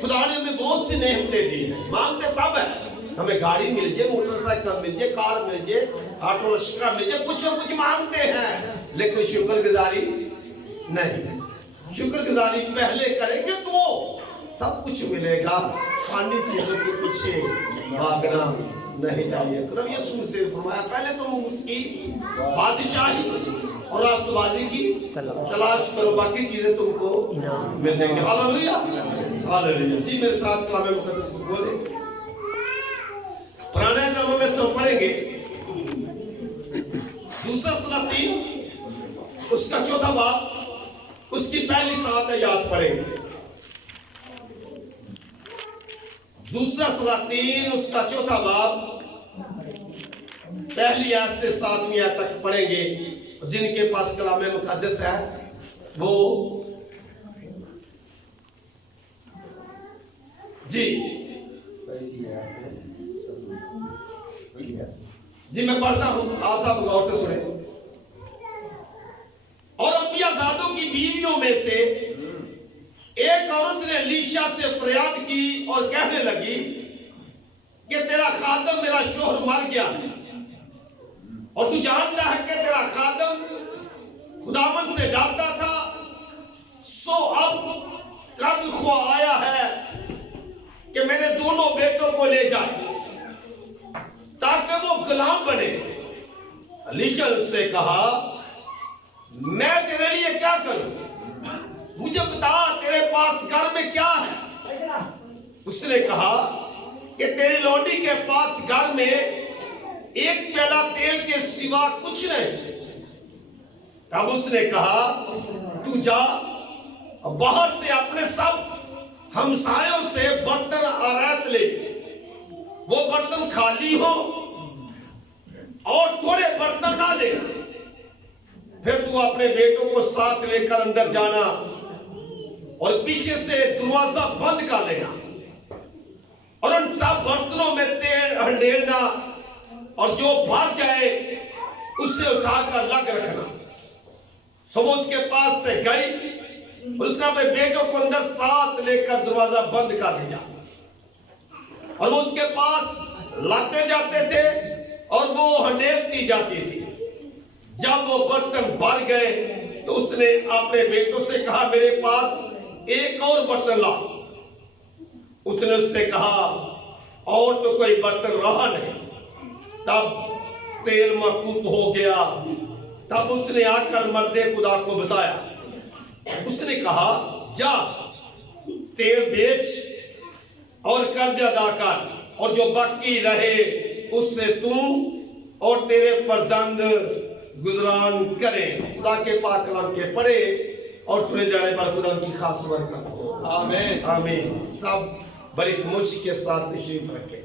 खुदा ने हमें बहुत सी नेमतें दी हैं, मांगते सब है, हमें गाड़ी मिल जाए, मोटरसाइकिल मिल जाए, कार मिल जाए, ऑटो रिक्शा मिल जाए, कुछ ना कुछ मांगते हैं, लेकिन शुक्रगुजारी नहीं। शुक्रगुजारी पहले करेंगे तो सब कुछ मिलेगा। खाने चीजों के पीछे भागना नहीं चाहिए। मतलब यीशु से फरमाया पहले तो उसकी बादशाही और राष्ट्रवादी की तलाश करो, बाकी चीजें तुमको मिल जाएंगी। Hallelujah, hallelujah. जी मेरे साथ कलाम मुकद्दस को बोले। पुराने नियम में सब पढ़ेंगे, दूसरा सलातीन उसका 14 बाब उसकी पहली 7 आयत पढ़ेंगे। दूसरा सलातीन उसका 4 बाब पहली आयत से 7वीं आयत तक पढ़ेंगे। जिनके पास कलाम मुकद्दस है वो जी मैं पढ़ता हूं, आप सब गौर से सुने। और अंबियाजादों की बीवियों में से एक औरत ने एलीशा से फरियाद की और कहने लगी कि तेरा खादम मेरा शोहर मर गया है, और तू जानता है कि तेरा खादम खुदावन से डरता था, सो अब कर्ज खुआ आया है कि मेरे दोनों बेटों को ले जाए ताकि वो गुलाम बने। एलीशा ने उससे कहा, मैं तेरे लिए क्या करूं, मुझे बता तेरे पास घर में क्या है। उसने कहा कि तेरी लौंडी के पास घर में एक प्याला तेल के सिवा कुछ नहीं। तब उसने कहा, तू जा बाहर से अपने सब हमसायों से बर्तन आरात ले, वो बर्तन खाली हो और थोड़े बर्तन ना ले। फिर तू अपने बेटों को साथ लेकर अंदर जाना और पीछे से दरवाजा बंद कर लेना, और उन सब बर्तनों में तेल हंडेलना, और जो भाग जाए उससे उठाकर लग रखना। सब उसके पास से गई, उसने अपने बेटों को अंदर साथ लेकर दरवाजा बंद कर दिया, और उसके पास लाते जाते थे और वो हंडेलती जाती थी। जब वो बर्तन भर गए तो उसने अपने बेटों से कहा, मेरे पास एक और बर्तन ला। उसने उससे कहा, और तो कोई बर्तन रहा नहीं। तब तेल मकूफ हो गया। तब उसने आकर मर्दे खुदा को बताया। उसने कहा, जा तेल बेच और कर्ज अदा कर, और जो बाकी रहे उससे तू और तेरे फर्जंद गुजरान करें। खुदा के पाक कलाम के पढ़े और सुने जाने पर खुदा की खास बरकत हो। आमीन, आमीन। सब बड़ी खामोशी के साथ तशरीफ रखें।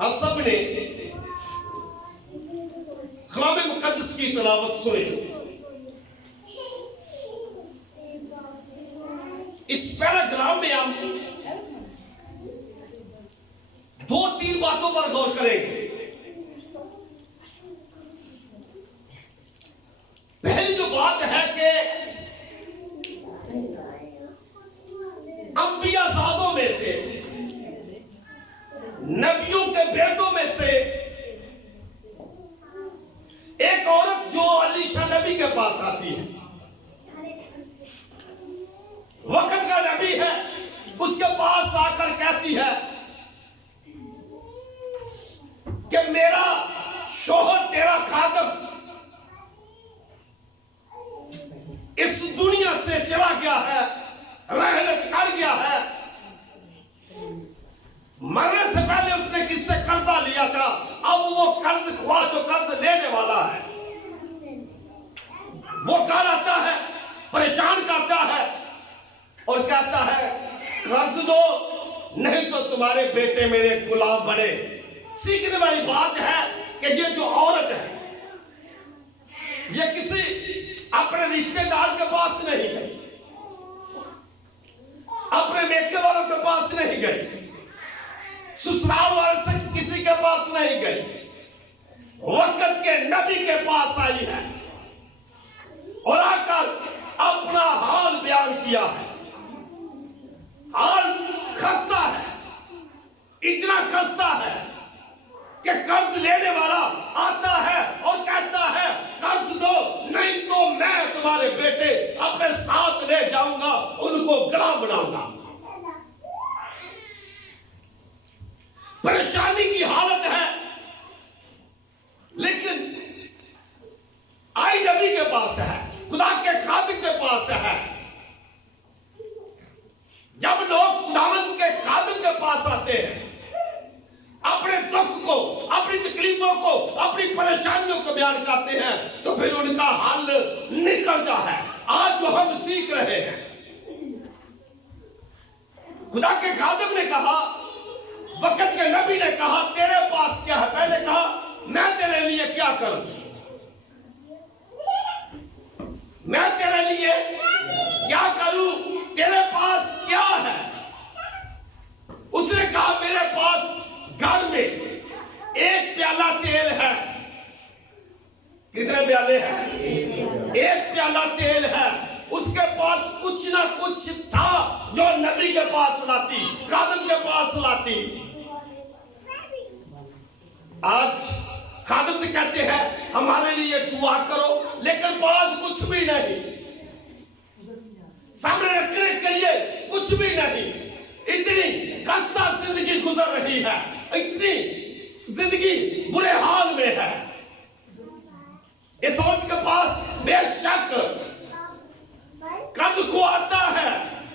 आप सब ने कलाम मुकद्दस की तिलावत सुनी। इस पैराग्राफ में हम 2-3 बातों पर गौर करेंगे। पहली जो बात है कि अंबियाजादों में से, नबियों के बेटों में से एक औरत जो एलीशा नबी के पास आती है, वक्त का नबी है, उसके पास आकर कहती है कि मेरा शोहर तेरा खादम इस दुनिया से चला गया है, रहलत कर गया है। मरने से पहले उसने किससे कर्जा लिया था, अब वो कर्ज खुआ जो कर्ज लेने वाला है, वो घर आता है, परेशान करता है और कहता है, कर्ज दो नहीं तो तुम्हारे बेटे मेरे गुलाम बने। सीखने वाली बात है कि ये जो औरत है, ये किसी अपने रिश्तेदार के पास नहीं गई, अपने मेके वालों के पास नहीं गई, ससुराल वाले से किसी के पास नहीं गई, वक्त के नबी के पास आई तुमको गुलाम बनाऊंगा। परेशानी की हालत है, लेकिन आई नबी के पास है, खुदा के खादिम के पास है। जब लोग खुदावंद के खादिम के पास आते हैं, अपने दुख को, अपनी तकलीफों को, अपनी परेशानियों को बयान करते हैं, तो फिर उनका हल निकलता है। आज जो हम सीख रहे हैं, खुदा के खादिम ने कहा, वक्त के नबी ने कहा, तेरे पास क्या है? पहले कहा, मैं तेरे लिए क्या करूं, मैं तेरे लिए क्या करूं, तेरे पास क्या है? उसने कहा, मेरे पास घर में एक प्याला तेल है। कितने प्याले हैं? एक प्याला तेल है। उसके पास कुछ ना कुछ था जो नबी के पास लाती, खादिम के पास लाती। आज खादिम से कहते हैं हमारे लिए दुआ करो, लेकिन पास कुछ भी नहीं, सामने रखने के लिए कुछ भी नहीं। इतनी कष्टा जिंदगी गुजर रही है, इतनी जिंदगी बुरे हाल में है। इस औरत के पास बेशक कर्ज को आता है,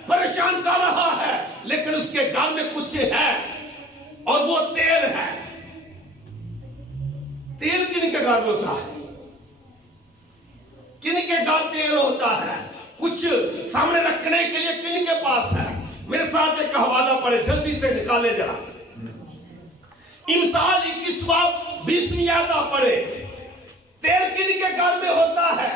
परेशान कर रहा है, लेकिन उसके घर में कुछ है, और वो तेल है। तेल किनके घर में होता है? किनके घर तेल होता है? कुछ सामने रखने के लिए किनके पास है? मेरे साथ एक हवाला पढ़े, जल्दी से निकाले जरा। इमसाल 21वां-20वीं आयत पढ़े। तेल किनके घर में होता है?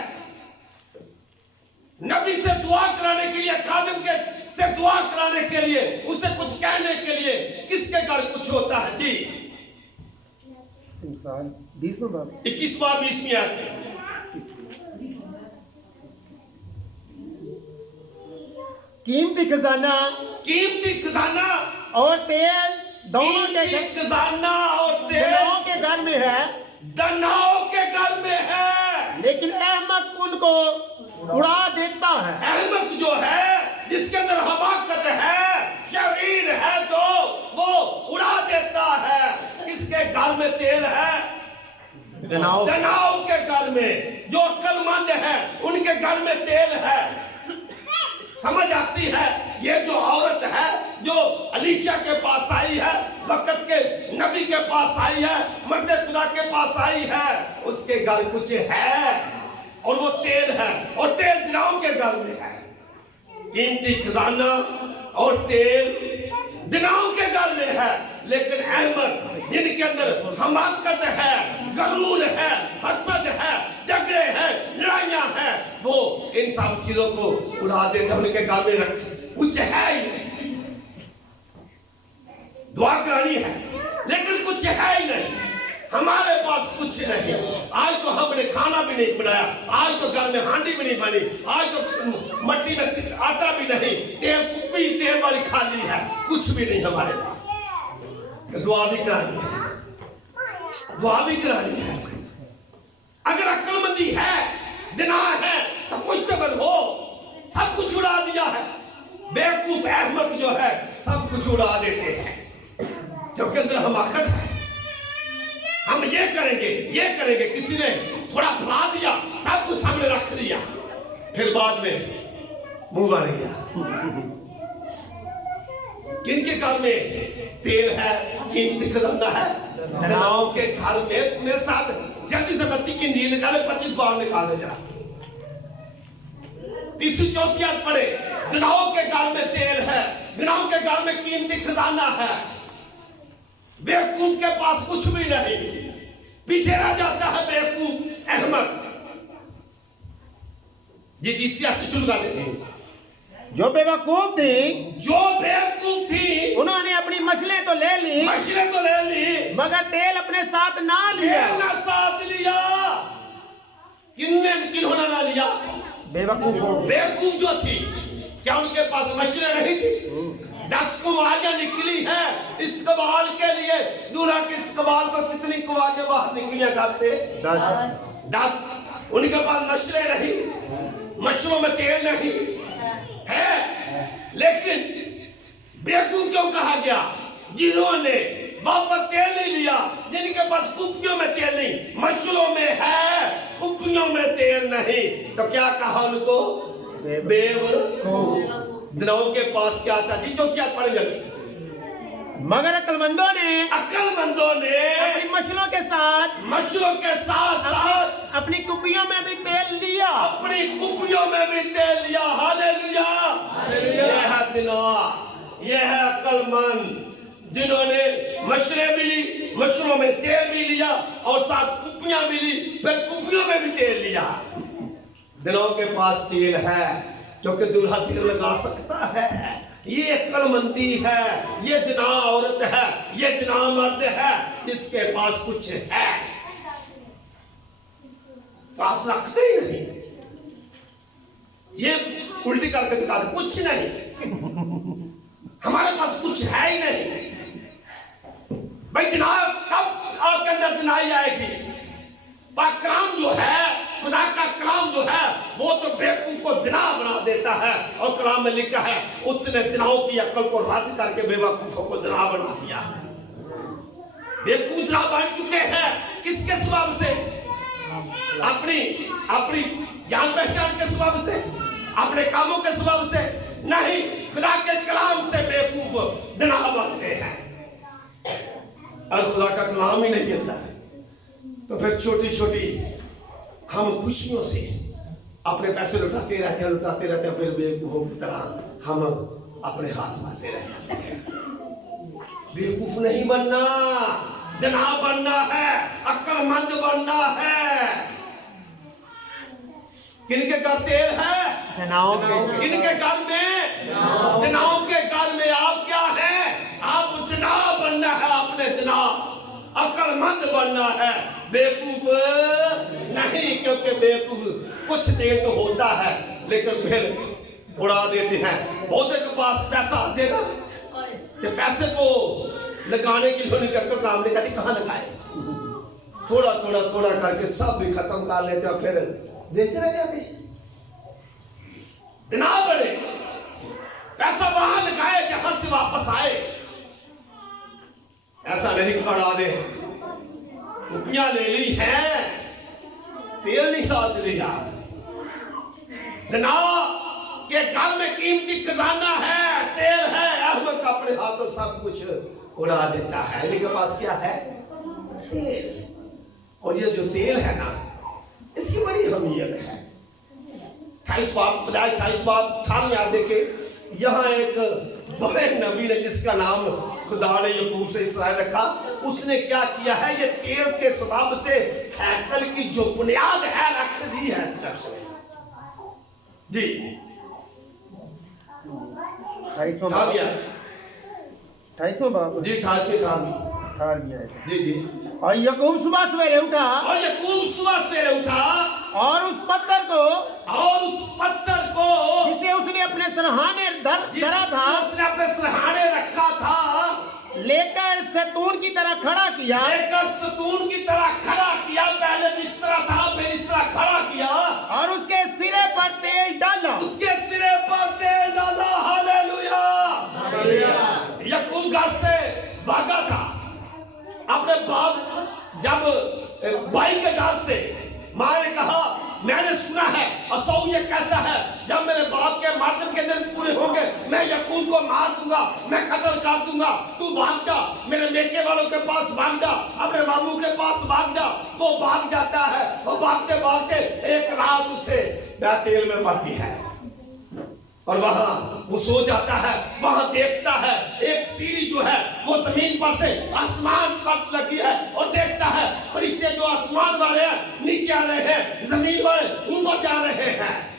नबी से दुआ कराने के लिए, खादिम के से दुआ कराने के लिए, उसे कुछ कहने के लिए किसके घर कुछ होता है? जी, इमसाल 21वां-20वीं आयत। कीमती खजाना, कीमती खजाना और तेल दोनों के खजाना और तेल दोनों के घर में है, दनाओं के घर में है, लेकिन अहमक उनको उड़ा देता है। अहमक जो है, जिसके अंदर हमाकत है, शरीर है, जो वो उड़ा देता है। किसके घर में तेल है? दनाओं के घर में। जो अक्लमंद है उनके घर में तेल है। समझ आती है? ये जो औरत है, जो अलीशा के पास आई है, वक्त के नबी के पास आई है, मर्द खुदा के पास आई है, उसके घर कुछ है, और वो तेल है, और तेल दिनाओं के घर में है। कीमती खजाना और तेल दिनाओं के घर में है, लेकिन अहमद जिनके अंदर हमाकत है, गरूर है, हसद है, झगड़े हैं, लड़ाइयां हैं, वो इन सब चीजों को उड़ा देते, उनके घर में रख कुछ है ही नहीं। दुआ करानी है, लेकिन कुछ है ही नहीं। हमारे पास कुछ नहीं। आज तो हमने खाना भी नहीं बनाया, आज तो घर में हांडी भी नहीं बनी, आज तो मट्टी में आटा भी नहीं, तेल कुप्पी तेल वाली खाली है, कुछ भी नहीं हमारे पास। दुआ भी करानी है, दुआ भी करानी है। अगर अक्लमंदी है, दिना है, तो कुछ तो बल हो। सब कुछ उड़ा दिया है। बेवकूफ अहमक जो है, सब कुछ उड़ा देते हैं, क्योंकि अंदर हमाकत है। हम ये करेंगे, ये करेंगे, किसी ने थोड़ा भला दिया, सब कुछ सामने रख दिया, फिर बाद में मुंह मार गया। किनके घर में तेल है, कीमती खजाना है? दनाओं के घर में। मेरे साथ जल्दी से बत्ती की नींद निकाले, 25 बार निकाले जरा। 3-4 आयत पढ़े। दनाओं के घर में तेल है, दनाओं के घर में कीमती खजाना है। बेवकूफ के पास कुछ भी नहीं, पीछे रह जाता है बेवकूफ अहमद। ये तीसरी आयत से शुरू कर देते हैं। जो बेवकूफ थी, उन्होंने अपनी मछलियां तो ले ली, मगर तेल अपने साथ ना लिया। किन्होंने ना लिया? बेवकूफ जो थी। क्या उनके पास मछलियां नहीं थी? 10 कुवारियां निकली है इस्तकबाल के लिए। दूल्हा के इस्तकबाल को कितनी कुवारियां बाहर निकली घर से? 10। उनके पास मछलियां नहीं, मछलियों में तेल नहीं है, लेकिन बेवकूफ क्यों कहा गया? जिन्होंने वापस तेल नहीं लिया, जिनके पास कुप्पियों में तेल नहीं, मछलों में है, कुप्पियों में तेल नहीं, तो क्या कहा उनको? बेवकूफ। दिनाओं के पास क्या था जी? जो क्या पढ़ेंगे? मगर अक्लमंदों ने अपनी मछलों के साथ अपनी कुप्पियों में भी तेल लिया। हालेलुया। यह है दिना, यह है अक्लमंद, जिन्होंने मछलियां भी ली, मछलों में तेल भी लिया और साथ कुप्पियां भी ली, फिर कुप्पियों में भी तेल लिया। दिनों के पास तेल है क्योंकि दूल्हा तेल लगा सकता है। ये अक्लमंदी है, ये जना औरत है, ये जना मर्द है जिसके पास कुछ है, पास रखते ही नहीं। ये उल्टी करके दिखाते, कुछ नहीं, हमारे पास कुछ है ही नहीं। भाई जना कब आपके अंदर जनाई आएगी? कलाम जो है, खुदा का कलाम जो है, वो तो बेवकूफ को जना बना देता है। और कलाम में लिखा है उसने जनाओं की अक्ल को रद्द करके बेवकूफों को जना बना दिया। बेवकूफ जना बन चुके हैं किसके स्वभाव से? अपनी जान पहचान के स्वभाव से, अपने कामों के स्वभाव से नहीं, खुदा के कलाम से बेवकूफ जना बनते हैं। और खुदा का कलाम ही नहीं आता है तो फिर छोटी छोटी हम खुशियों से अपने पैसे लुटाते रहते हैं, फिर बेवकूफों की तरह हम अपने हाथ मारते रह जाते हैं। बेवकूफ नहीं बनना, जना बनना है, अक्लमंद बनना है। किनके घर तेल है? किनके घर में? जनाओं के घर में। आप क्या है? आप जना बनना है, अपने जना अक्लमंद बनना है, बेवकूफ नहीं। क्योंकि बेवकूफ कुछ देर तो होता है लेकिन फिर उड़ा देते हैं। बहुत के पास पैसा देगा कि पैसे को लगाने के लिए काम नहीं करती, कहाँ लगाए? थोड़ा करके सब भी खत्म कर लेते हैं, फिर देते रह जाते। ना बड़े पैसा वहां लगाए जहां से वापस आए। ऐसा नहीं उड़ा दे, कुप्पियां ले ली है, तेल नहीं साथ लिया। जना के घर में कीमती खजाना है, तेल है, अहमद अपने हाथों सब कुछ उड़ा देता है। इनके पास क्या है? तेल। और ये जो तेल है ना, इसकी बड़ी अहमियत है। 28 बात में आप देखे, यहाँ एक बड़े नबी ने जिसका नाम खुदा ने याकूब से इसराइल रखा, उसने क्या किया है? ये तेल के सबब से हैकल की जो बुनियाद है रख दी है जी। 28वां बाब जी, 88 जी। और याकूब सुबह सवेरे उठा और उस पत्थर को जिसे उसने अपने सरहाने धरा था, उसने अपने सरहाने रखा था, लेकर सतून की तरह खड़ा किया। पहले इस तरह था, फिर इस तरह खड़ा किया और उसके सिरे पर तेल डाला। हालेलुया। याकूब घर से भागा था अपने बाप, जब भाई के घर से माँ ने कहा, मैंने सुना है असौ ये कहता है जब मेरे बाप के मातम के दिन पूरे होंगे मैं याकूब को मार दूंगा, मैं कत्ल कर दूंगा, तू भाग जा, मेरे मेके वालों के पास भाग जा, अपने मामू के पास भाग जा। तो भाग जाता है और भागते भागते एक रात उसे तेल में पड़ती है और वहां वो सो जाता है। वहां देखता है एक सीढ़ी जो है वो जमीन पर से आसमान पर लगी है और देखता है फरिश्ते जो आसमान वाले हैं नीचे आ रहे हैं, जमीन वाले ऊपर जा रहे हैं।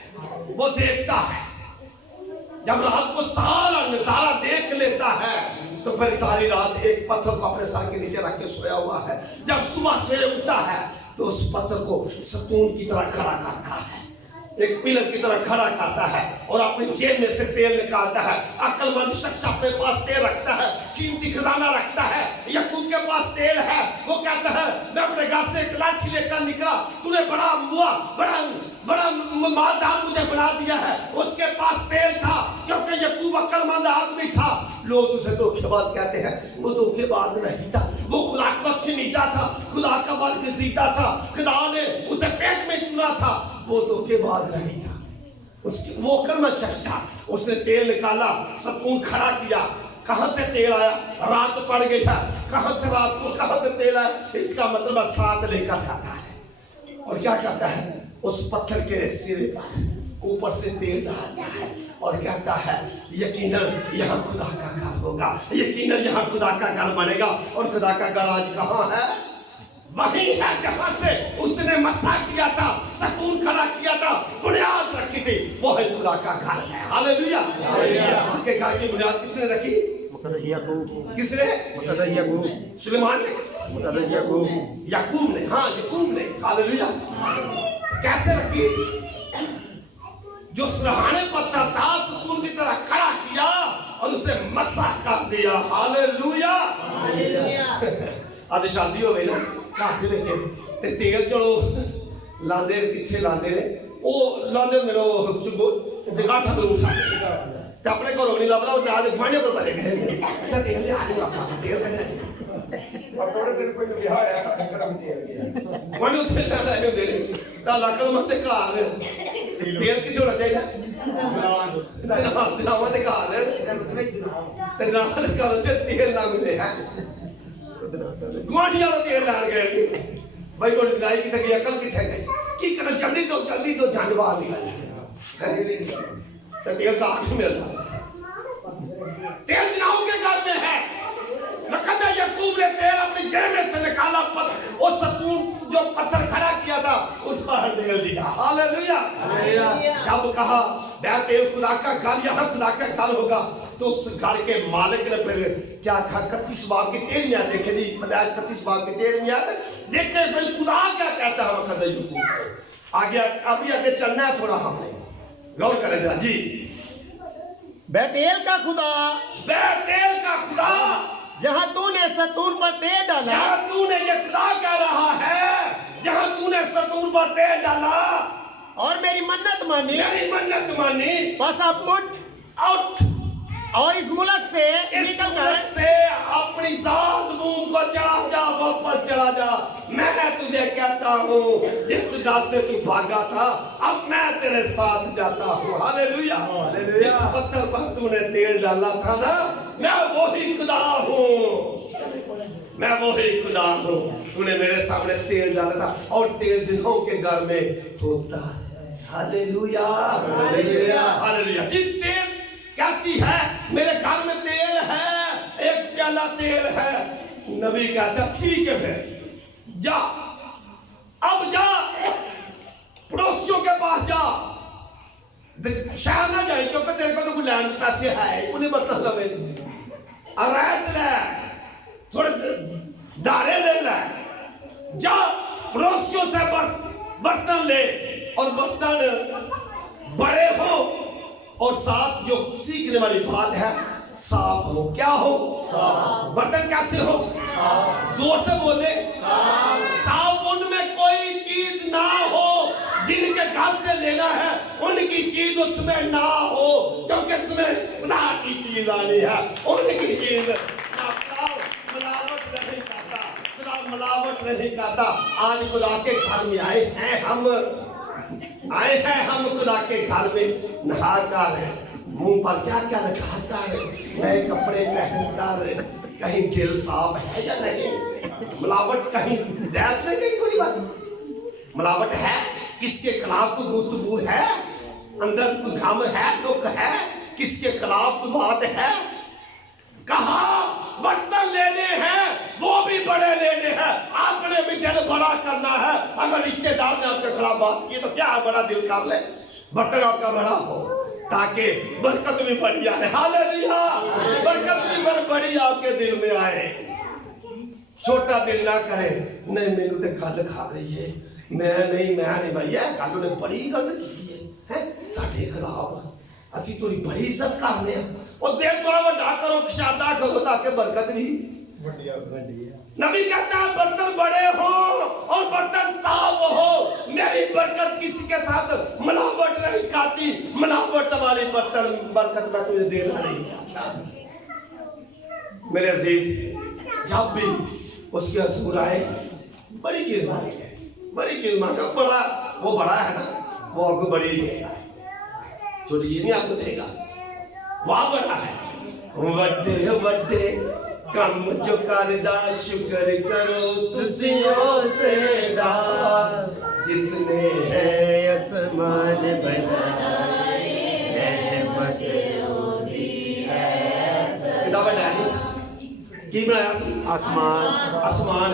वो देखता है, जब रात को सारा नजारा देख लेता है तो फिर सारी रात एक पत्थर को अपने सर के नीचे रख के सोया हुआ है। जब सुबह सवेरे उठता है तो उस पत्थर को सतून की तरह खड़ा करता है, एक पिलर की तरह खड़ा करता है और अपनी जेब में से तेल निकालता है। अक्लमंद शख्स अपने पास तेल रखता है, कीमती खजाना रखता है। याकूब के पास तेल है, वो कहता है मैं अपने घर से एक लाठी लेकर निकला, तूने बड़ा मालदार मुझे बना दिया है। उसके पास तेल था क्योंकि यकूब अक्लमंद आदमी था। लोग उसे धोखेबाज कहते हैं, वो धोखेबाज नहीं था, वो खुदा को चुनीता था, खुदा का बरगज़ीदा था, खुदा ने उसे पेट में चुना था, वो धोखेबाज नहीं था। उसकी वो अक्लमंद शख्स था। उसने तेल निकाला, सतून खड़ा किया। कहां से तेल आया? रात पड़ गई है, कहां से रात को कहां से तेल आया? इसका मतलब साथ लेकर जाता है और क्या करता है? उस पत्थर के सिरे पर ऊपर से तेल डालता है और कहता है यकीनन यहाँ खुदा का घर होगा, यकीनन यहाँ खुदा का घर बनेगा। और खुदा का घर आज कहाँ है? वही है जहां से उसने मसा किया था, सकून खड़ा किया था, बुनियाद रखी थी, वो है खुदा का घर है। हालेलुया। आपके घर की बुनियाद किसने रखी? किसने? सुलेमान ने, याकूब ने, हाँ याकूब ने। हालेलुया। कैसे रखी? जो सुरहाने पत्थर था सकून की तरह खड़ा किया और उसे मसा कर दिया। हालेलुया। आज शादी हो गई ना घर के तेल चलो लाते पिछे लाते ने वो लाते मेरे चुगो जगाठा जरूर खाते अपने घरों नहीं लभदा आज गुआढ़ियों को पले गए तेल लिया तेल कढ़िया थोड़े दिन कोई विआह आया गरम तेल गया गुआढ़ी उत्थे जाना है होंदे ने तां लकल मते घर तेल किथों लगे दरावां दे घर ते नाल घर च तेल ना मिले है गुआढ़ियां दा तेल लान गए भाई कोई लड़ाई किथे गई अकल किथे गई की करना जल्दी तो झंड बाहर निकल तो तेल का आठ मिलता तेल दिनाओं के घर में है। लखदा याकूब ने तेल अपनी जेब में से निकाला, वो सकून जो पत्थर खड़ा किया था उस पर तेल दिया। हालेलुया। जब कहा मैं तेल खुदा का घर, यहाँ खुदा का घर होगा, तो उस घर के मालिक ने फिर क्या कहा? 31 बाब की 13 देखे जी, 31 बाब की 13 देखते फिर खुदा क्या कहता है लखदा याकूब। आगे अभी आगे चलना है थोड़ा, हमने गौर करेगा जी। बैतेल का खुदा, बैतेल का खुदा, जहां तूने सतून पर तेल डाला, जहां तूने ये खुदा कह रहा है, जहां तूने सतून पर तेल डाला और मेरी मन्नत मानी, बस अब उठ आउट और इस मुल्क से निकलकर से अपनी जात भूमि को चला जा, वापस चला जा। मैं तुझे कहता हूँ जिस डर से तू भागा था, अब मैं तेरे साथ जाता हूँ। हालेलुया। जिस पत्थर पर तूने तेल डाला था ना, मैं वही खुदा हूँ, मैं वही खुदा हूँ। तूने मेरे सामने तेल डाला था और तेल दिनों के घर में होता है। हालेलुया। हालेलुया। जिस तेल कहती है मेरे घर में तेल है, एक प्याला तेल है, नबी कहता ठीक है फिर जा, अब जा पड़ोसियों के पास जा, शहर ना जाए क्योंकि तेरे को तो कोई लैंड पैसे है उन्हें मतलब लगे अरैत ले थोड़े दारे ले ले, जा पड़ोसियों से बर्तन ले और बर्तन बड़े हो और साथ जो सीखने वाली बात है साफ हो। क्या हो? बर्तन कैसे हो? जोर से बोले साफ। उनमें कोई चीज ना हो जिनके घर से लेना है, उनकी चीज उसमें ना हो, क्योंकि उसमें खुदा की चीज आनी है। उनकी चीज मिलावट नहीं करता, खुदा मिलावट नहीं करता। आज खुदा के घर में आए हैं हम खुदा के घर में नहाकर, मुंह पर क्या क्या लगाकर, नए कपड़े पहनकर, कहीं दिल साफ है या नहीं? मिलावट कहीं रैत में कहीं कोई बात मिलावट है? किसके खिलाफ कोई गुफ्तगू है? अंदर कोई गम है, दुख है? किसके खिलाफ कोई बात है? कहा बर्तन लेने हैं, वो भी बड़े लेने हैं, आपने भी दिल बड़ा करना है। अगर रिश्तेदार ने आपके खिलाफ बात की तो क्या बड़ा दिल कर ले, बर्तन आपका बड़ा हो ताकि बरकत भी बढ़ी आए। हालेलुया। बरकत भी बड़ी आपके दिल में आए। छोटा दिल ना करे, नहीं मैनू तो गल खा रही है, मैं नहीं भैया गल उन्हें बड़ी गल की है साडे खिलाफ, असी थोड़ी बड़ी इज्जत करने और दिल थोड़ा वड्डा करो, शादा करो ताकि बरकत भी नबी कहता है बर्तन बड़े हो और बर्तन साफ हो। मेरी बरकत किसी के साथ मिलावट नहीं खाती, मिलावट वाली बरकत मैं तुझे देना नहीं चाहता। मेरे अजीज, जब भी उसके हसूर आए बड़ी चीज मांगे, बड़ी चीज मांगा। बड़ा वो बड़ा है ना, वो आपको बड़ी देगा, छोटी चीज नहीं आपको देगा। वह बड़ा है। वड्डे वड्डे कम जो करदा शुक्र करो तुसियों से दा, जिसने है आसमान बनाए रहमत होती है। कितना बड़ा है की बनाया आसमान, आसमान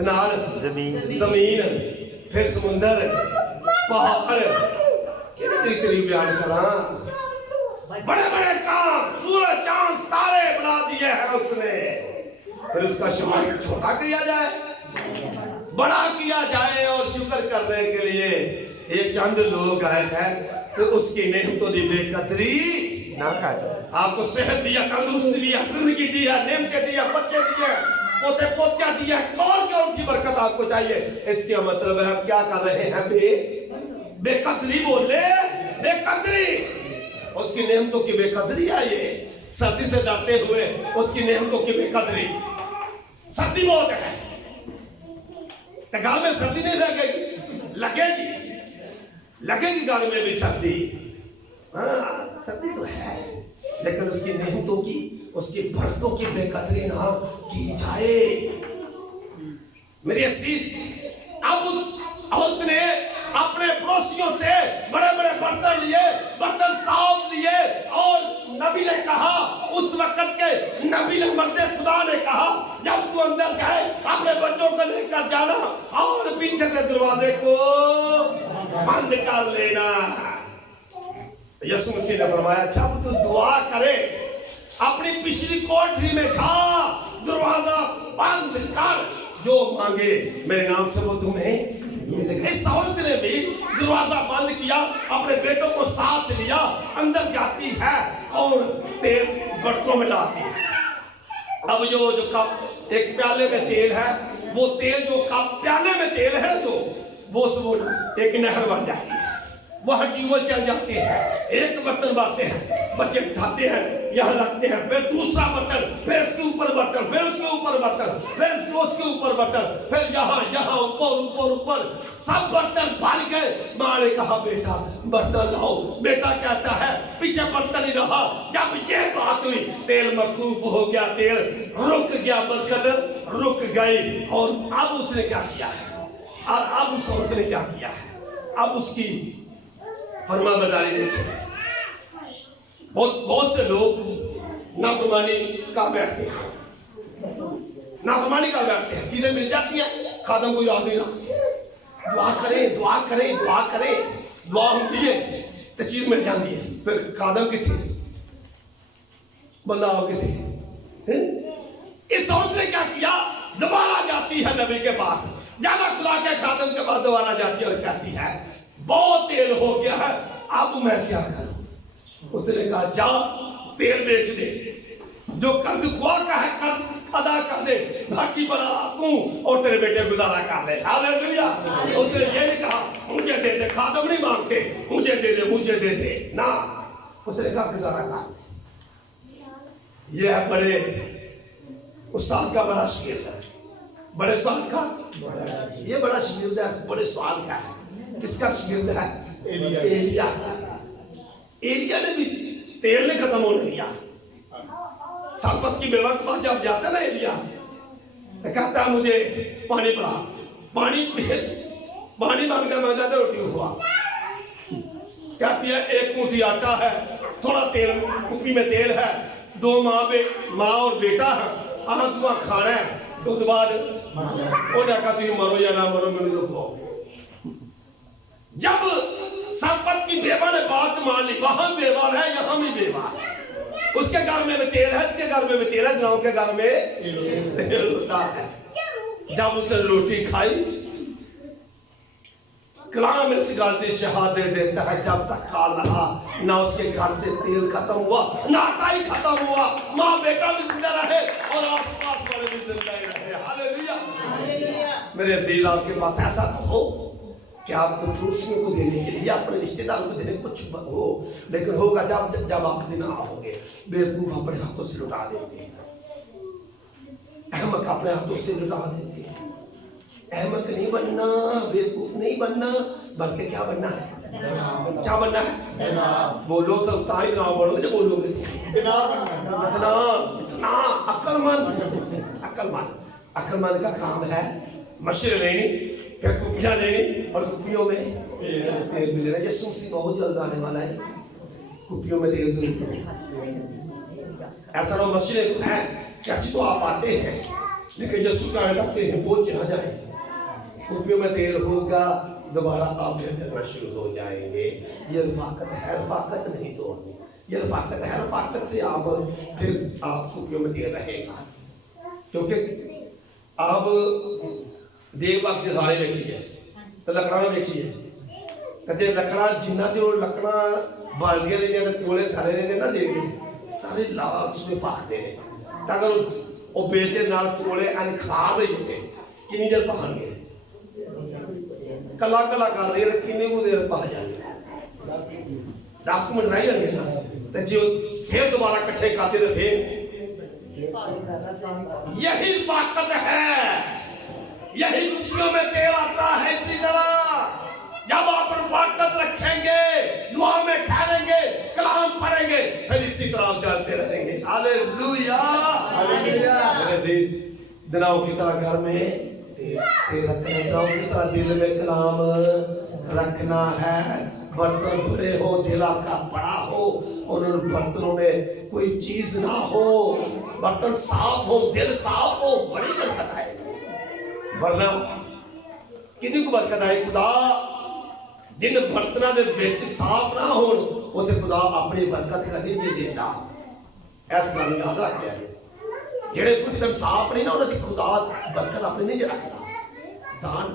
नाल जमीन, जमीन, फिर समुंदर, पहाड़, कितनी तेरी बयान करा। बड़े बड़े काम, सूरज चांद सारे बना दिए हैं उसने। फिर उसका शुक्र छोटा किया जाए, बड़ा किया जाए। और शुक्र करने के लिए एक चंद लोग आए हैं तो उसकी नेमतों की बेकदरी ना कर। आपको सेहत दिया, तंदुरुस्ती दिया, जिंदगी दिया, नेमते दिया, बच्चे दिए, पोते पोतियां दिया, कौन कौन सी बरकत आपको चाहिए। इसका मतलब है हम क्या कर रहे हैं? बेकदरी बोले, बेकदरी, उसकी नेमतों की बेकदरी है। ये सर्दी से डरते हुए उसकी नेमतों की बेकदरी। सर्दी बहुत है, गाल में सर्दी नहीं लगेगी, लगेगी, लगेगी गाल में भी सर्दी। हाँ, सर्दी तो है, लेकिन उसकी नेमतों की, उसकी बरकतों की बेकदरी ना की जाए। मेरी असीस, अब उस औरत ने अपने पड़ोसियों से बड़े बड़े बर्तन लिए, बर्तन साफ लिए, और नबी ने कहा, उस वक्त के नबी ने, मर्दे खुदा ने कहा, जब तू अंदर जाए अपने बच्चों को लेकर जाना और पीछे से दरवाजे को बंद कर लेना। यीशु मसीह ने फरमाया, जब तू दुआ करे अपनी पिछली कोठरी में जा, दरवाजा बंद कर, जो मांगे मेरे नाम से वो तुम्हें मिलेगा। इस औरत ने भी दरवाजा बंद किया, अपने बेटों को साथ लिया, अंदर जाती है और तेल बर्तनों में लाती है। अब जो कप, एक प्याले में तेल है, वो तेल जो कप प्याले में तेल है, तो वो एक नहर बन जाती है, वहां ट्यूबवेल चल जाते हैं। एक बर्तन भरते हैं, बच्चे उठाते हैं, यहाँ रखते हैं, फिर दूसरा बर्तन, फिर इसके ऊपर बर्तन, फिर उसके ऊपर बर्तन, फिर उसके ऊपर बर्तन, फिर यहाँ यहाँ ऊपर ऊपर ऊपर सब बर्तन भर गए। माँ ने कहा, बेटा बर्तन लाओ। बेटा कहता है, पीछे बर्तन ही रहा। जब ये बात हुई, तेल मकरूफ हो गया, तेल रुक गया, बरकत रुक गई। और अब उसने क्या किया है? और अब उस औरत ने क्या किया है? अब उसकी फरमाबरदारी देखें। बहुत से लोग नाफरमानी का बैठते हैं, नाफरमानी का बैठते हैं, चीजें मिल जाती हैं, खादम को याद नहीं रखते। दुआ करें, दुआ करें, दुआ करें, दुआ होती है तो चीज मिल जाती है। फिर खादम कितने बंदा हो गए थे। इस औरत ने क्या किया? दोबारा जाती है नबी के पास, ज्यादा खुदा के खादम के पास दोबारा जाती है और कहती है, बहुत तेल हो गया है, अब मैं क्या करूं? उसने कहा, जा तेल बेच दे, जो कर्ज खुआ का है कर्ज अदा कर दे, बाकी बना तू और तेरे बेटे गुजारा कर ले। हालेलुया। उसने ये नहीं कहा मुझे दे दे, खादम नहीं मांगते, मुझे दे दे, मुझे दे दे ना। उसने कहा गुजारा कर ले। ये है बड़े उस्ताद का बड़ा शिगिर्द है, बड़े स्वाद का, ये बड़ा शिगिर्द है, बड़े स्वाद का है। किसका शिगिर्द है? एलिया। एलिया ने भी तेल नहीं खत्म होने दिया। सरपत की बेवा के पास जब जाता है ना एलिया, कहता है मुझे पानी पिला, पानी मांगने में जाता रोटी हुआ। कहती है, एक मुट्ठी आटा है, थोड़ा तेल, कुपी में तेल है, दो माँ और बेटा है, आह दुआ खाना है, तो बाद वो देखा तुम मरो या ना मरो, मैंने तो खाओ। जब संपत की बेवा ने बात मान ली, वहां बेवा है, यहाँ भी बेवा है। उसके घर में भी तेल है, इसके घर में भी तेल है, गांव के घर में तेल होता है। जब उसने रोटी खाई, कलाम में सिगारती शहादत देता है, जब तक खा रहा ना उसके घर से तेल खत्म हुआ, ना आटा ही खत्म हुआ, माँ बेटा भी जिंदा रहे और आसपास वाले भी जिंदा रहे। हालेलुया। मेरे अजीज, आपके पास ऐसा तो हो कि कि आपको पड़ोसियों को देने के लिए, अपने रिश्तेदारों को देने कुछ हो, लेकिन होगा जब आप दिन आओगे। बेवकूफ अपने हाथों से लुटा देते हैं, अहमक अपने हाथों से लुटा देते हैं। अहमक नहीं बनना, बेवकूफ नहीं बनना, बल्कि क्या बनना है? क्या बनना है? बोलो तो ताई ना बोलोगे, जब बोलोगे इतना अक्लमंद का काम है मशरे लेनी, फिर कुपियां लेनी और कुपियों में तेल मिलेगा। यीशु मसीह बहुत जल्द आने वाला है, कुपियों में तेल जरूर है। ऐसा ना मशरे है, चर्च तो आप आते हैं लेकिन यीशु का आने तक तेल बोझ चढ़ा जाएंगे। कुपियों में तेल होगा, दोबारा आप चलना शुरू हो जाएंगे। ये रफाकत है, रफाकत नहीं तोड़नी, ये रफाकत है। रफाकत से आप फिर आप कुपियों में तेल रहेगा, क्योंकि अब देव बाग के सारे वेखी है तो लकड़ा ना वेखी है, कहते लकड़ा जिन्ना जो लकड़ा बाल्दियां लेने तो कोले थाले लेने ना देखते सारे लाल सुबह पाखते हैं। अगर वो बेचे नाल कोले अन खा दे किन्नी देर पकाएंगे, कला कला कर रही है किन्नी को देर पा जाएंगे, 10 मिनट रह जाएंगे ना, तो जो फिर दोबारा इकट्ठे करते तो फिर यही ताकत है, यही कुपियों में तेल आता है। इसी तरह जब आप रफाकत रखेंगे, दुआ में ठहरेंगे, कलाम पढ़ेंगे, फिर इसी तरह आप चलते रहेंगे। हालेलुया, मेरे अजीज, दिनाओं की तरह घर में तेल रखना, दिनाओं की तरह दिल में कलाम रखना है। बर्तन भरे हो, दिल आपका बड़ा हो और उन बर्तनों में कोई चीज ना हो, बर्तन साफ हो, दिल साफ हो, बड़ी बरकत आएगी। वरना किन्नी को बरकत आएगी? खुदा जिन बर्तनों के विच साफ ना हो उसे खुदा अपनी बरकत कभी नहीं देता। ऐसा गल याद रख लिया, जेड़े बर्तन साफ नहीं ना उन्हें खुदा बरकत अपनी नहीं रखता। दान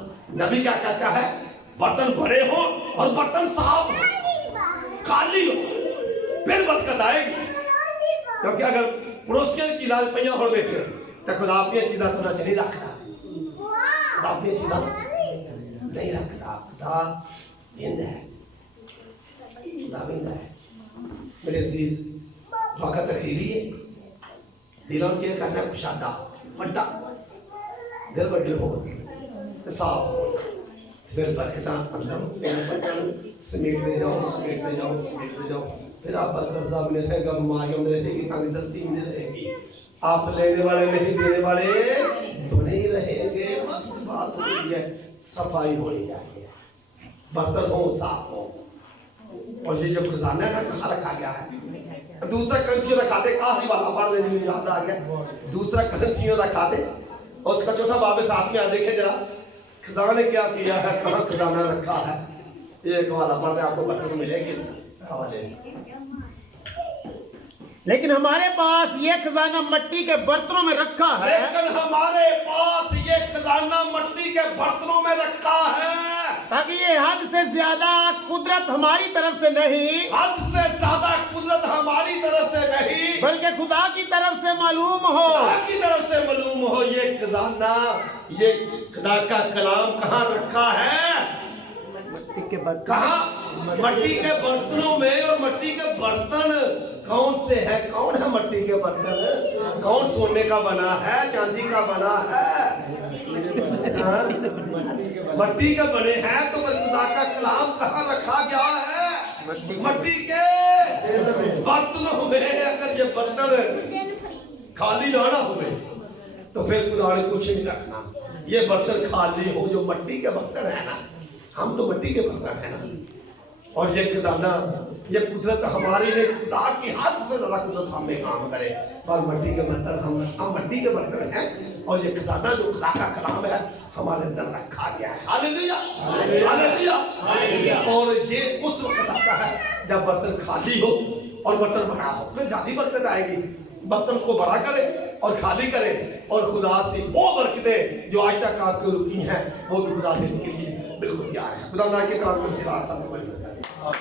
नबी क्या कहता है? बर्तन भरे हो और बर्तन साफ हो, खाली हो, फिर बरकत आएगी। क्योंकि अगर पड़ोसियों की चीज़ा पईया हो बैठे तो खुदा अपनी चीज़ा तो नहीं रखता, खुदा अपनी चीज़ा नहीं रखता। खुदा बिंद है, खुदा बिंद है। मेरे अजीज, वक्त अखीरी है, दिलों के करना कुशादा बड़ा दिल बड़े हो साफ हो, फिर बरकत अंदर समेटते जाओ, समेटते जाओ, समेटते जाओ। फिर आप कर्जा में रहेगा, बीमारियों में रहेगी, तंगदस्ती में रहेगी। आप लेने वाले नहीं, देने वाले बने ही रहेंगे। बस बात होती है, सफाई होनी चाहिए, बर्तन हो, साफ हो। और ये जो खजाना है ना, कहाँ रखा गया है? दूसरा करंथियों रखा दे, आखिरी वाला पढ़ लेने में याद आ गया। दूसरा करंथियों रखा दे और उसका चौथा बाब साथ में आ देखे जरा खुदा ने क्या किया है, कहाँ खजाना रखा है। एक वाला पढ़ दे, आपको बरकत मिलेगी इस हवाले से। लेकिन हमारे पास ये खजाना मिट्टी के बर्तनों में रखा है, लेकिन हमारे पास ये खजाना मिट्टी के बर्तनों में रखा है, ताकि ये हद से ज्यादा कुदरत हमारी तरफ से नहीं, हद से ज्यादा कुदरत हमारी तरफ से नहीं, बल्कि खुदा की तरफ से मालूम हो, खुदा की तरफ से मालूम हो। ये खजाना, ये खुदा का कलाम कहाँ रखा है? कहाँ? मिट्टी के बर्तनों में। और मिट्टी के बर्तन कौन से है? कौन है मिट्टी के बर्तन? कौन सोने का बना है, चांदी का बना है? मिट्टी के बने हैं। तो खुदा का कलाम कहाँ रखा गया है? मिट्टी के बर्तनों में। अगर ये बर्तन खाली ना हुए तो फिर खुदा ने कुछ नहीं रखना। ये बर्तन खाली हो, जो मिट्टी के बर्तन है ना, हम तो मिट्टी के बर्तन है ना। और ये खजाना, ये कुदरत हमारी ने, खुदा की हद से ज़्यादा कुदरत हमें काम करे। पर मिट्टी के बर्तन, हम मिट्टी के बर्तन हैं। और ये खजाना जो खुदा का कलाम है हमारे अंदर रखा गया है। Hallelujah, hallelujah. और ये उस वक्त आता है जब बर्तन खाली हो और बर्तन भरा हो, फिर ज्यादा बरकत आएगी। बर्तन को बड़ा करे और खाली करे, और खुदा से वो बरकतें जो आज तक आपको रुकी हैं वो भी खुदा देने के लिए बिल्कुल तैयार है। खुदा के कलाम से बात